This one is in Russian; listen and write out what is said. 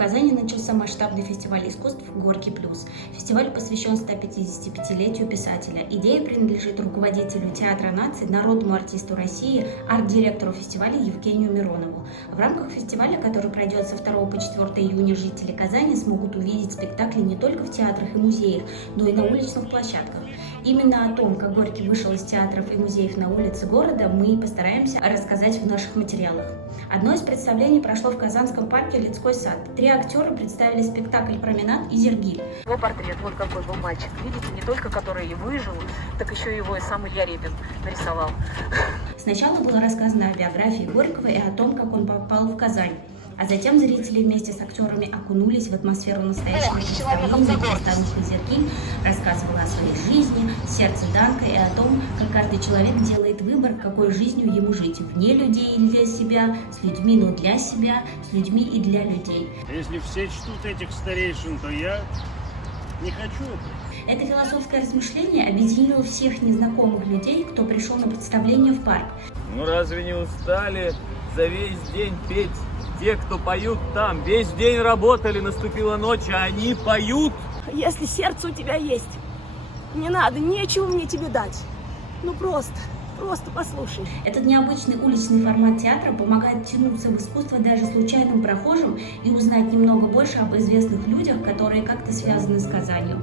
Казани начался масштабный фестиваль искусств «Горький плюс». Фестиваль посвящен 155-летию писателя. Идея принадлежит руководителю Театра наций, народному артисту России, арт-директору фестиваля Евгению Миронову. В рамках фестиваля, который пройдет со 2 по 4 июня, жители Казани смогут увидеть спектакли не только в театрах и музеях, но и на уличных площадках. Именно о том, как Горький вышел из театров и музеев на улицы города, мы постараемся рассказать в наших материалах. Одно из представлений прошло в Казанском парке «Людской сад». 3 актера представили спектакль «Променад» и «Зергиль». Его портрет, вот какой был мальчик. Видите, не только который и выжил, так еще его и сам Илья Репин нарисовал. Сначала было рассказано о биографии Горького и о том, как он попал в Казань. А затем зрители вместе с актерами окунулись в атмосферу настоящего представления. Наставник Зергиль рассказывала о своей жизни, сердце Данка и о том, как каждый человек делает выбор, какой жизнью ему жить. Вне людей и для себя, с людьми, но для себя, с людьми и для людей. Если все чтут этих старейшин, то я не хочу этого. Это философское размышление объединило всех незнакомых людей, кто пришел на представление в парк. Ну разве не устали за весь день петь? Те, кто поют там, весь день работали, наступила ночь, а они поют. Если сердце у тебя есть, не надо, нечего мне тебе дать. Ну просто послушай. Этот необычный уличный формат театра помогает тянуться в искусство даже случайным прохожим и узнать немного больше об известных людях, которые как-то связаны с Казанью.